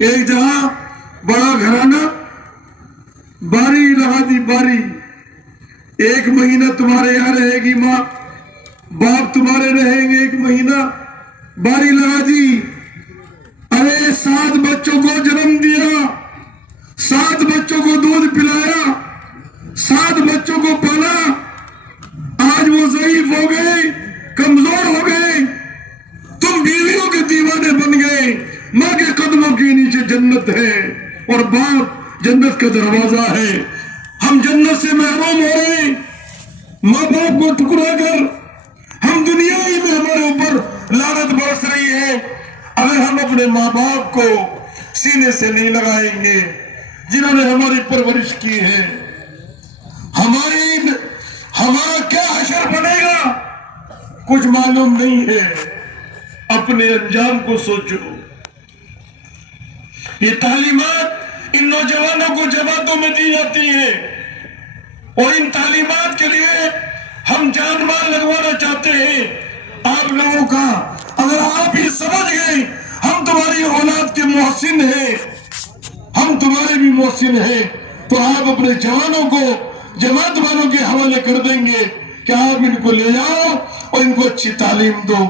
ایک جہاں بڑا گھرانہ، باری لگا دی باری، 1 مہینہ تمہارے یہاں رہے گی ماں، باپ تمہارے رہیں گے 1 مہینہ، باری لگا دی۔ ارے 7 بچوں کو جنم دیا، 7 بچوں کو دودھ پلایا، 7 بچوں کو پالا، آج وہ ضعیف ہو گئے، کمزور ہو گئے، تم بیویوں کے دیوانے بن گئے۔ ماں کے قدموں کے نیچے جنت ہے اور باپ جنت کا دروازہ ہے، ہم جنت سے محروم ہو رہے ہیں۔ ماں باپ کو ٹکرا کر ہم دنیا ہی میں ہمارے اوپر لعنت برس رہی ہے۔ اگر ہم اپنے ماں باپ کو سینے سے نہیں لگائیں گے جنہوں نے ہماری پرورش کی ہے، ہمارا کیا حشر بنے گا کچھ معلوم نہیں ہے۔ اپنے انجام کو سوچو۔ یہ تعلیمات ان نوجوانوں کو جماعتوں میں دی جاتی ہیں اور ان تعلیمات کے لیے ہم جان مال لگوانا چاہتے ہیں آپ لوگوں کا۔ اگر آپ یہ سمجھ گئے ہم تمہاری اولاد کے محسن ہیں، ہم تمہارے بھی محسن ہیں، تو آپ اپنے جوانوں کو جماعت والوں کے حوالے کر دیں گے کہ آپ ان کو لے جاؤ اور ان کو اچھی تعلیم دو،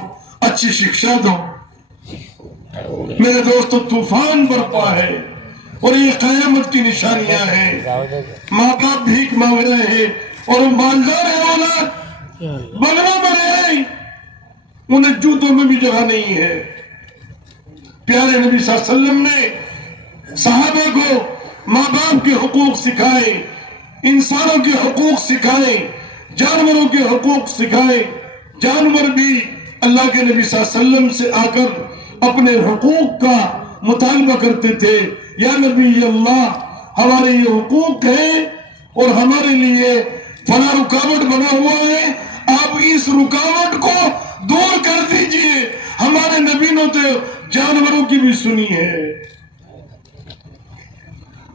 اچھی شکشا دو۔ میرے دوستو، طوفان برپا ہے اور یہ قیامت کی نشانیاں ہیں۔ ماں باپ بھیک مانگ رہے ہیں اور مالدار ہیں، اولاد بنگلوں میں رہے، انہیں جوتوں میں بھی جگہ نہیں ہے۔ پیارے نبی صلی اللہ علیہ وسلم نے صحابہ کو ماں باپ کے حقوق سکھائے، انسانوں کے حقوق سکھائے، جانوروں کے حقوق سکھائے۔ جانور بھی اللہ کے نبی صلی اللہ علیہ وسلم سے آ کر اپنے حقوق کا مطالبہ کرتے تھے۔ یا نبی اللہ، ہمارے یہ حقوق ہیں اور ہمارے لیے فلاں رکاوٹ بنا ہوا ہے، آپ اس رکاوٹ کو دور کر دیجئے۔ ہمارے نبی نے تو جانوروں کی بھی سنی ہے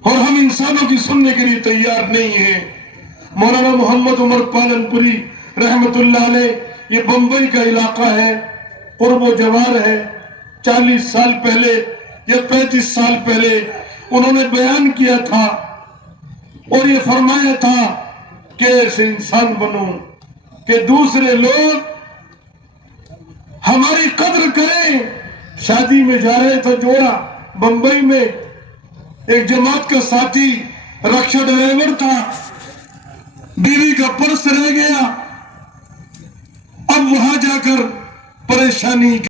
اور ہم انسانوں کی سننے کے لیے تیار نہیں ہیں۔ مولانا محمد عمر پالن پوری رحمت اللہ علیہ، یہ بمبئی کا علاقہ ہے، قرب و جوار ہے۔ 40 سال پہلے یا 35 سال پہلے انہوں نے بیان کیا تھا اور یہ فرمایا تھا کہ ایسے انسان بنو کہ دوسرے لوگ ہماری قدر کریں۔ شادی میں جا رہے تھا جوڑا بمبئی میں، ایک جماعت کا ساتھی رکشا ڈرائیور تھا، بیوی کا پرس رہ گیا، اب وہاں جا کر پریشانی